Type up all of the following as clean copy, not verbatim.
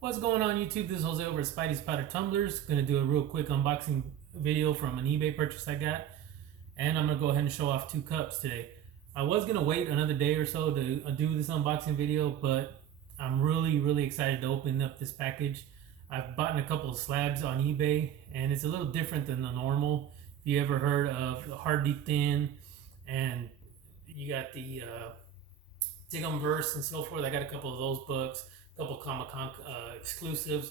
What's going on YouTube? This is Jose over at Spidey's Powder Tumblers. Gonna do a real quick unboxing video from an eBay purchase I got. And I'm gonna go ahead and show off 2 cups today. I was gonna wait another day or so to do this unboxing video, but I'm really excited to open up this package. I've bought a couple of slabs on eBay and it's a little different than the normal. If you ever heard of the Hardlee Thinn and you got the Tumblers and so forth, I got a couple of those books. Couple Comic-Con exclusives,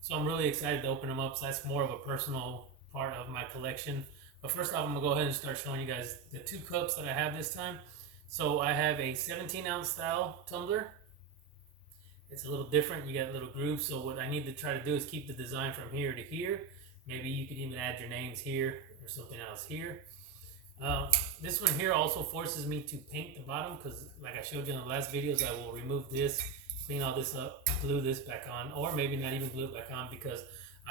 so I'm really excited to open them up. So that's more of a personal part of my collection. But first off, I'm gonna go ahead and start showing you guys the 2 cups that I have this time. So I have a 17-ounce style tumbler. It's a little different. You got little grooves. So what I need to try to do is keep the design from here to here. Maybe you could even add your names here or something else here. This one here also forces me to paint the bottom because, like I showed you in the last videos, I will remove this, clean all this up, glue this back on, or maybe not even glue it back on because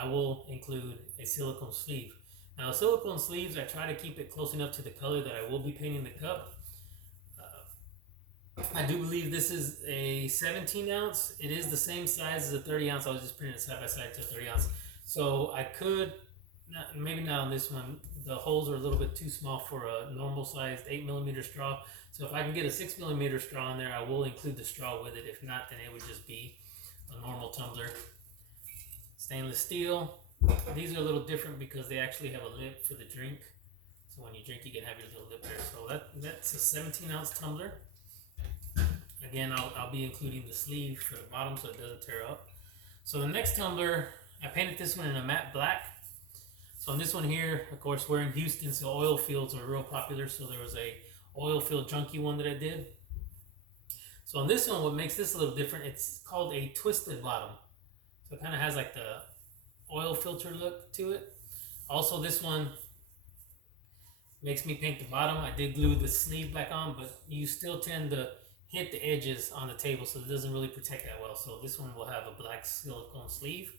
I will include a silicone sleeve. Now, silicone sleeves, I try to keep it close enough to the color that I will be painting the cup. I do believe this is a 17 ounce. It is the same size as a 30 ounce. I was just printing it side by side to a 30 ounce. So I could, maybe not on this one. The holes are a little bit too small for a normal sized 8mm straw. So if I can get a 6mm straw in there, I will include the straw with it. If not, then it would just be a normal tumbler. Stainless steel. These are a little different because they actually have a lip for the drink. So when you drink, you can have your little lip there. So that's a 17-ounce tumbler. Again, I'll be including the sleeve for the bottom so it doesn't tear up. So the next tumbler, I painted this one in a matte black. So on this one here, of course, we're in Houston, so oil fields are real popular. So there was a oil field junkie one that I did. So on this one, what makes this a little different, it's called a twisted bottom. So it kind of has like the oil filter look to it. Also, this one makes me paint the bottom. I did glue the sleeve back on, but you still tend to hit the edges on the table, so it doesn't really protect that well. So this one will have a black silicone sleeve.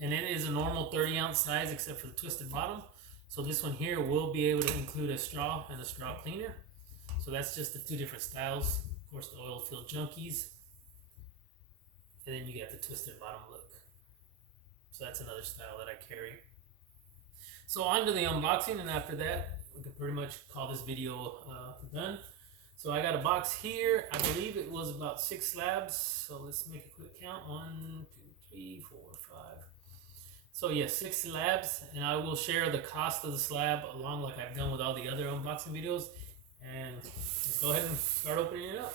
And it is a normal 30-ounce size except for the twisted bottom. So this one here will be able to include a straw and a straw cleaner. So that's just the 2 different styles. Of course, the oil field junkies. And then you got the twisted bottom look. So that's another style that I carry. So on to the unboxing, and after that, we can pretty much call this video done. So I got a box here. I believe it was about 6 slabs. So let's make a quick count. 1, 2, 3, 4, 5. So yes, 6 slabs, and I will share the cost of the slab along like I've done with all the other unboxing videos. And let's go ahead and start opening it up.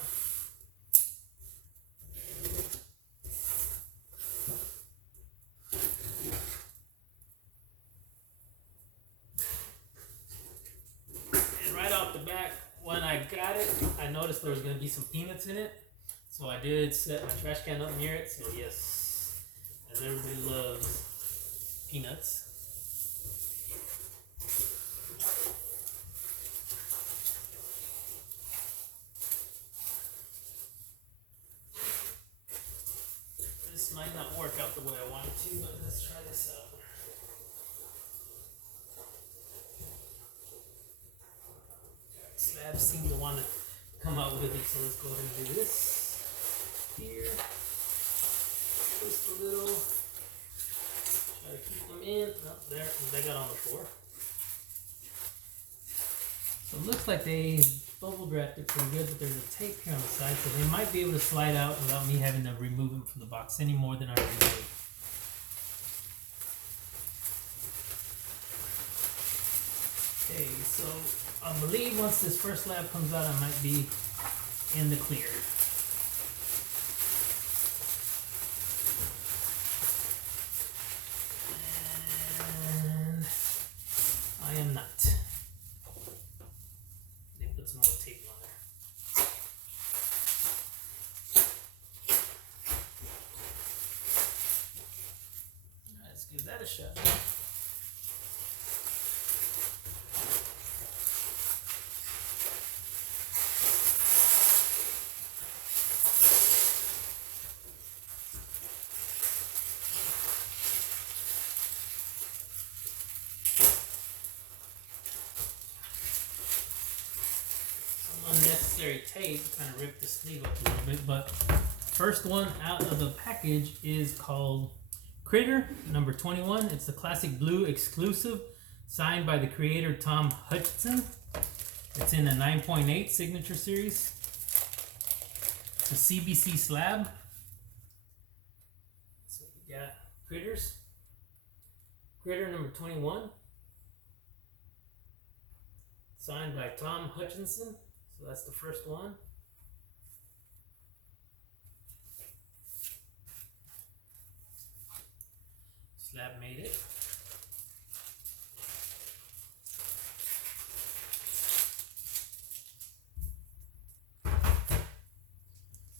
And right off the bat, when I got it, I noticed there was going to be some peanuts in it. So I did set my trash can up near it. So yes, as everybody loves peanuts. This might not work out the way I want it to, but let's try this out. Slabs seem to want to come out with it, so let's go ahead and do this here. Twist a little. Try to keep them in. Oh, there, they got on the floor. So it looks like they bubble wrapped it pretty good, but there's a tape here on the side, so they might be able to slide out without me having to remove them from the box any more than I already did. Okay, so I believe once this first slab comes out, I might be in the clear. And I am not. They put some more tape on there. Let's give that a shot. Unnecessary tape kind of ripped the sleeve up a little bit, but first one out of the package is called Critter number 21. It's the classic blue exclusive, signed by the creator Tom Hutchinson. It's in a 9.8 signature series. It's a CBC slab. So you got Critters. Critter number 21. Signed by Tom Hutchinson. So that's the first one. Slab made it.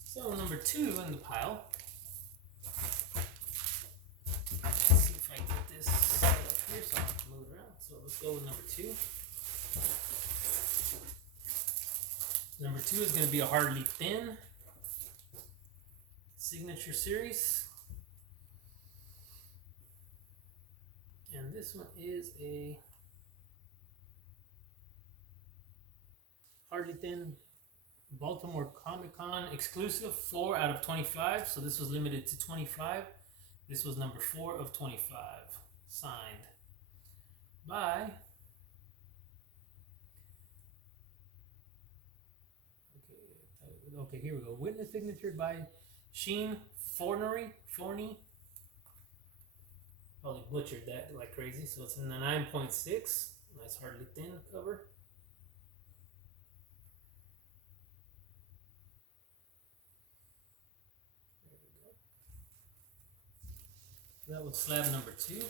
So number 2 in the pile. Let's see if I can get this set up here so I don't have to move it around. So let's go with number 2. Number 2 is going to be a Hardlee Thinn signature series. And this one is a Hardlee Thinn Baltimore Comic Con exclusive, 4 out of 25. So this was limited to 25. This was number 4 of 25. Signed by okay, here we go. Witness signature by Sheen Forney. Probably butchered that like crazy. So it's in the 9.6. Nice Hardlee Thinn cover. There we go. That was slab number 2.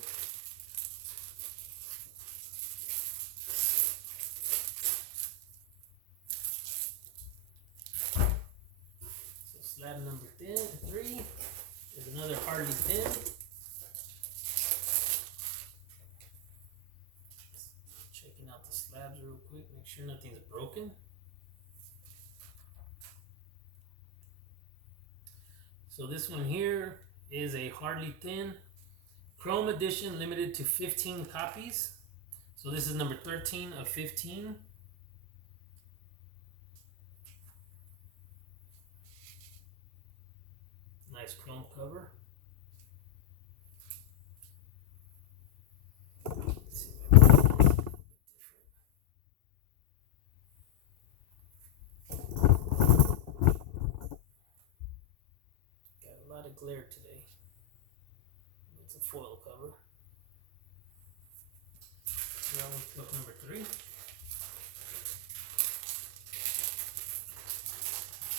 So slab number 3 is another Hardlee Thinn. Out the slabs real quick, make sure nothing's broken. So this one here is a Hardlee Thinn Chrome edition, limited to 15 copies. So this is number 13 of 15. Nice chrome cover. Glare today. It's a foil cover. Now let's look number 3.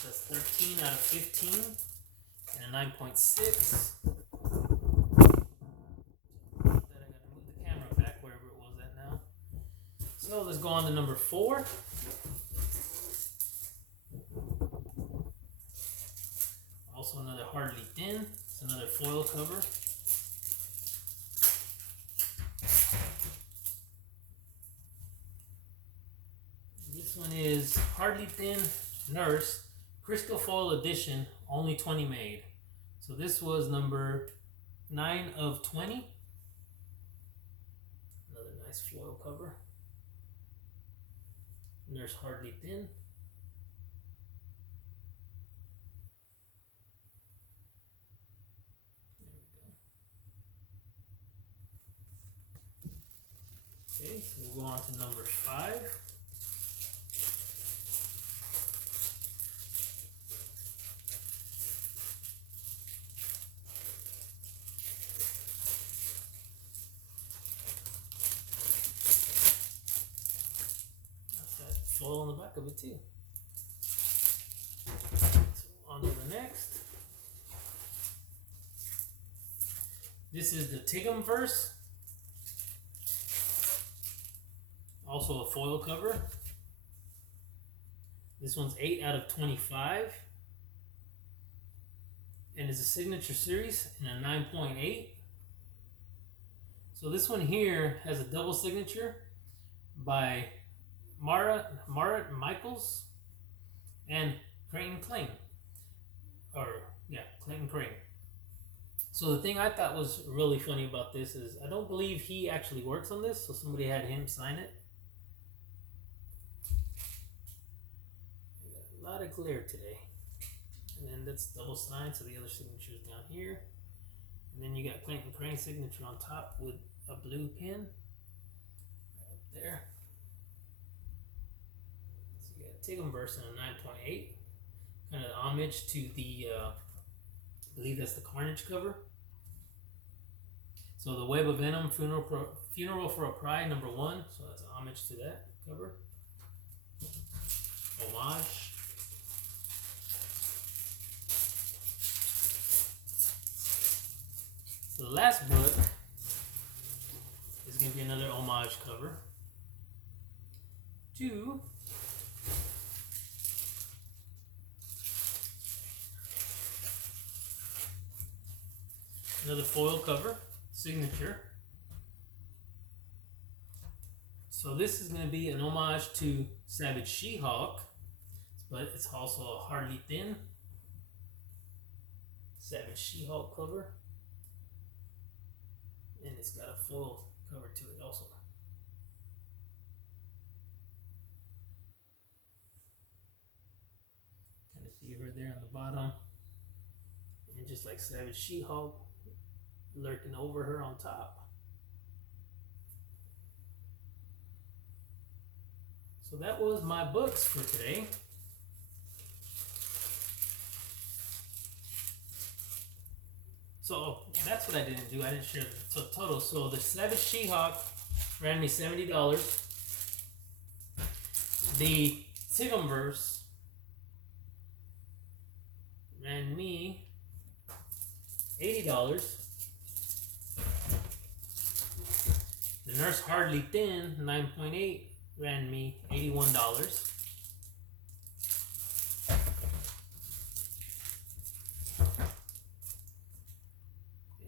That's 13 out of 15 and a 9.6. I gotta move the camera back wherever it was at now. So let's go on to number 4. Also another Hardlee Thinn. It's another foil cover. This one is Hardlee Thinn Nurse Crystal Foil Edition, only 20 made. So this was number 9 of 20. Another nice foil cover. Nurse Hardlee Thinn. Okay, so we'll go on to number 5. That's that foil on the back of it too. So on to the next. This is the Tumblers. Also a foil cover. This one's 8 out of 25. And is a signature series in a 9.8. So this one here has a double signature by Mara Michaels and Clayton Crane. Clayton Crane. So the thing I thought was really funny about this is I don't believe he actually works on this, so somebody had him sign it. A lot of glare today. and then that's double signed, so the other signature is down here. And then you got Clayton Crane's signature on top with a blue pin right up there. So you got Tumblers in a 9.8, kind of homage to the, I believe that's the Carnage cover. So the Web of Venom, Funeral for a Pride, #1. So that's homage to that cover. Homage. So the last book is going to be another homage cover to another foil cover, signature. So this is going to be an homage to Savage She-Hulk, but it's also a Hardlee Thinn Savage She-Hulk cover, and it's got a foil cover to it also. Kind of see her there on the bottom, and just like Savage She-Hulk, lurking over her on top. So that was my books for today. So that's what I didn't do. I didn't share the total. So the Savage She-Hulk ran me $70. The Tumblers ran me $80. The Nurse Hardlee Thinn 9.8 ran me $81.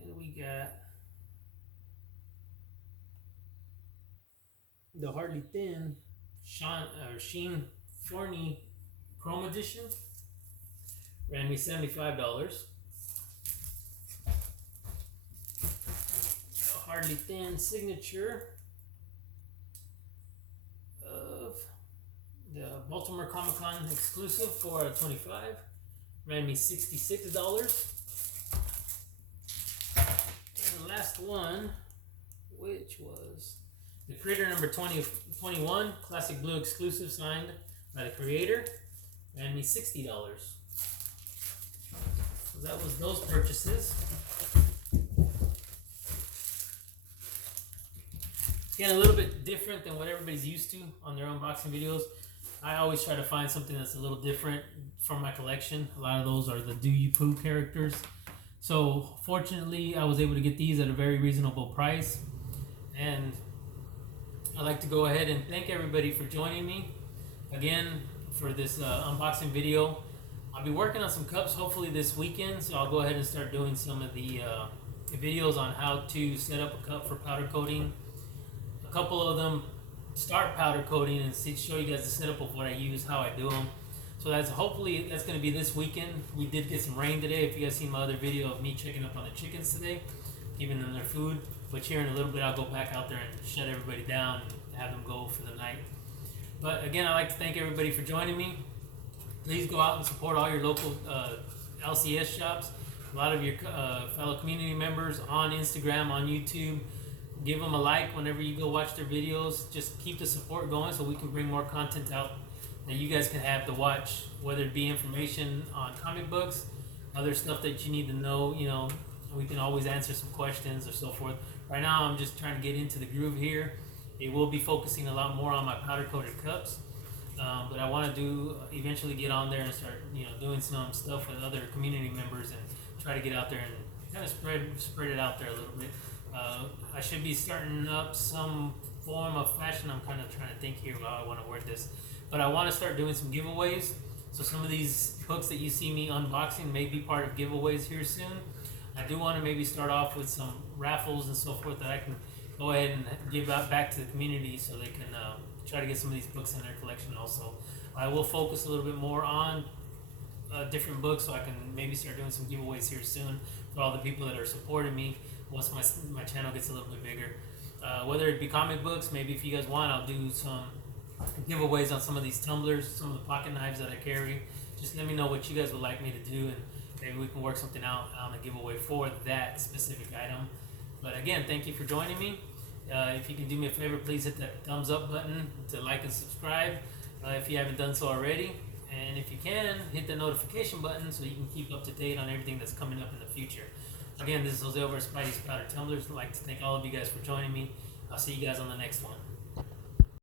And we got the Hardlee Thinn Sheen Forney Chrome Edition, ran me $75. Hardlee Thinn signature of the Baltimore Comic Con exclusive for $25, ran me $66. And the last one, which was the Creator number 2021 Classic Blue exclusive signed by the Creator, ran me $60. So that was those purchases. Again, a little bit different than what everybody's used to on their unboxing videos. I always try to find something that's a little different from my collection. A lot of those are the Do You Poo characters. So fortunately, I was able to get these at a very reasonable price. And I'd like to go ahead and thank everybody for joining me again for this unboxing video. I'll be working on some cups hopefully this weekend, so I'll go ahead and start doing some of the videos on how to set up a cup for powder coating. A couple of them start powder coating and show you guys the setup of what I use, how I do them. So that's hopefully that's going to be this weekend. We did get some rain today. If you guys seen my other video of me checking up on the chickens today, giving them their food. Which here in a little bit I'll go back out there and shut everybody down and have them go for the night. But again, I'd like to thank everybody for joining me. Please go out and support all your local LCS shops. A lot of your fellow community members on Instagram, on YouTube. Give them a like whenever you go watch their videos. Just keep the support going so we can bring more content out that you guys can have to watch, whether it be information on comic books, other stuff that you need to know. You know, we can always answer some questions or so forth. Right now, I'm just trying to get into the groove here. It will be focusing a lot more on my powder coated cups, but I want to do eventually get on there and start, you know, doing some stuff with other community members and try to get out there and kind of spread it out there a little bit. I should be starting up some form of fashion. I'm kind of trying to think here how I want to word this, but I want to start doing some giveaways. So some of these books that you see me unboxing may be part of giveaways here soon. I do want to maybe start off with some raffles and so forth that I can go ahead and give out back to the community so they can try to get some of these books in their collection also. I will focus a little bit more on different books so I can maybe start doing some giveaways here soon for all the people that are supporting me once my channel gets a little bit bigger. Whether it be comic books, maybe if you guys want, I'll do some giveaways on some of these tumblers, some of the pocket knives that I carry, just let me know what you guys would like me to do, and maybe we can work something out on a giveaway for that specific item. But again, thank you for joining me. If you can do me a favor, please hit that thumbs up button to like and subscribe if you haven't done so already. And if you can, hit the notification button so you can keep up to date on everything that's coming up in the future. Again, this is Jose over at Spidey Sprouter Tumblers. I'd like to thank all of you guys for joining me. I'll see you guys on the next one.